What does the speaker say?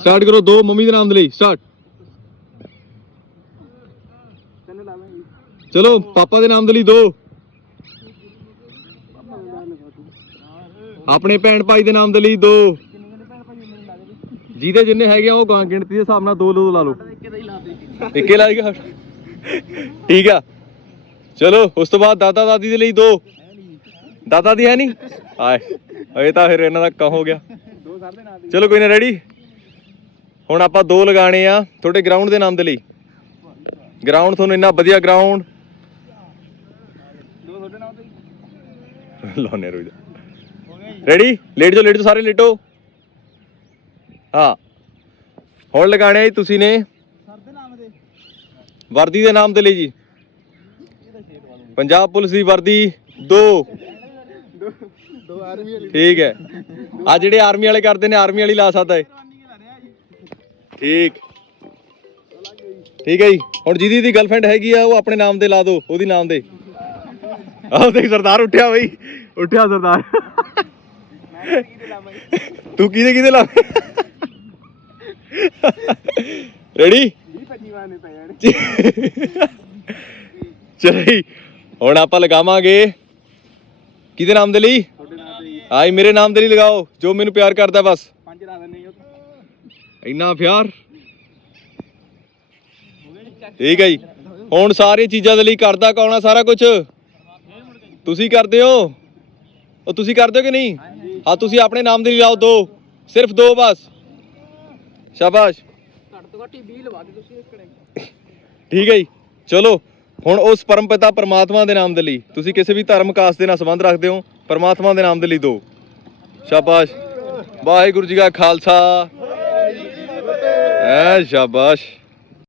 Start ਕਰੋ ਦੋ, mummy ਦੇ ਨਾਮ ਦੇ ਲਈ ਸਟਾਰਟ ਚਲੋ, ਪਾਪਾ ਦੇ ਨਾਮ ਦੇ ਲਈ ਦੋ। ਆਪਣੇ ਭੈਣ ਭਾਈ ਦੇ ਨਾਮ ਦੇ ਲਈ ਦੋ। ਜਿਹਦੇ ਜਿੰਨੇ ਹੈਗੇ ਆ, ਉਹ ਗਾਂ ਗਿਣਤੀ ਦੇ ਹਿਸਾਬ ਨਾਲ ਦੋ ਦੋ ਲਾ ਲਓ। ਇੱਕ ਲਾ ਦੇ ਲਾਏਗਾ ਠੀਕ ਆ। ਚਲੋ, ਉਸ ਤੋਂ ਬਾਅਦ ਦਾਦਾ ਦਾਦੀ ਦੇ ਲਈ ਦੋ। ਦਾਦਾ ਦੀ ਹੈ ਨਹੀਂ? ਆਏ ਇਹ ਤਾਂ ਫਿਰ ਇਹਨਾਂ ਦਾ ਕਾਂ ਹੋ ਗਿਆ। ਚਲੋ, ਕੋਈ ਨਾ ਰੈਡੀ ਹੁਣ ਆਪਾਂ ਦੋ ਲਗਾਣੇ ਆ ਤੁਹਾਡੇ ਗਰਾਊਂਡ ਦੇ ਨਾਮ ਦੇ ਲਈ। ਗਰਾਊਂਡ ਤੁਹਾਨੂੰ ਇੰਨਾ ਵਧੀਆ ਗਰਾਊਂਡ ਦੋ ਤੁਹਾਡੇ ਰੋਈ ਰੈਡੀ ਲੇਟ ਜੋ। ਲੇਟ ਜੋ ਸਾਰੇ ਲੇਟੋ ਹਾਂ। ਹੁਣ ਲਗਾਣੇ ਆ ਤੁਸੀਂ ਨੇ। ਸਰ ਦੇ ਨਾਮ ਦੇ। ਵਰਦੀ ਦੇ ਨਾਮ ਦੇ ਲਈ ਜੀ। ਪੰਜਾਬ ਪੁਲਿਸ ਦੀ ਵਰਦੀ ਦੋ। ਦੋ ਆਰਮੀ ਵਾਲੀ। ਠੀਕ ਹੈ। ਆ ਜਿਹੜੇ ਆਰਮੀ ਵਾਲੇ ਕਰਦੇ ਨੇ ਆਰਮੀ ਵਾਲੀ ਲਾ ਸਕਦਾ ਏ। ਠੀਕ। ਠੀਕ ਹੈ ਜੀ। ਹੁਣ ਜਿਹਦੀ ਦੀ ਗਰਲਫ੍ਰੈਂਡ ਹੈਗੀ ਆ ਉਹ ਆਪਣੇ ਨਾਮ ਦੇ ਲਾ ਦਿਓ ਉਹਦੀ ਨਾਮ ਦੇ ਆਹ ਦੇਖ ਸਰਦਾਰ ਉੱਠਿਆ ਬਈ। ਉੱਠਿਆ ਸਰਦਾਰ। ਤੂੰ ਕਿਹਦੇ ਕਿਹਦੇ ਲਾ ਰੈਡੀ 20 25 ਵਾਰ ਨੇ ਤਾਂ ਯਾਰ ਚਲੋ ਹੁਣ ਆਪਾਂ ਲਗਾਵਾਂਗੇ। ਕਿਹਦੇ ਨਾਮ ਦੇ ਲਈ? ਤੁਹਾਡੇ ਨਾਲ ਦੇ ਆਈ ਮੇਰੇ ਨਾਮ ਦੇ ਲਈ ਲਗਾਓ ਜੋ ਮੈਨੂੰ ਪਿਆਰ ਕਰਦਾ ਬਸ। ਪੰਜ ਲਾ ਉਹ ਇੰਨਾ ਪਿਆਰ। ਠੀਕ ਹੈ ਜੀ। ਹੁਣ ਸਾਰੀ ਚੀਜ਼ਾਂ ਦੇ ਲਈ ਕਰਦਾ ਕੌਣ ਆ ਸਾਰਾ ਕੁਝ ਤੁਸੀਂ ਕਰਦੇ ਹੋ? ਉਹ ਤੁਸੀਂ ਕਰਦੇ ਹੋ ਕਿ ਨਹੀਂ? ਹਾਂ, ਤੁਸੀਂ ਆਪਣੇ ਨਾਮ ਦੇ ਲਈ ਲਾਓ ਦੋ। ਸਿਰਫ ਦੋ ਬਸ। ਸ਼ਾਬਾਸ਼। ਠੀਕ ਹੈ ਜੀ। ਚਲੋ, ਹੁਣ ਉਸ ਪਰਮ ਪਿਤਾ ਪਰਮਾਤਮਾ ਦੇ ਨਾਮ ਦੇ ਲਈ। ਤੁਸੀਂ ਕਿਸੇ ਵੀ ਧਰਮ, ਕਾਸਟ ਦੇ ਨਾਲ ਸੰਬੰਧ ਰੱਖਦੇ ਹੋ, ਪਰਮਾਤਮਾ ਦੇ ਨਾਮ ਦੇ ਲਈ ਦੋ। ਸ਼ਾਬਾਸ਼। ਵਾਹਿਗੁਰੂ ਜੀ ਕਾ ਖਾਲਸਾ। ਐ ਸ਼ਾਬਾਸ਼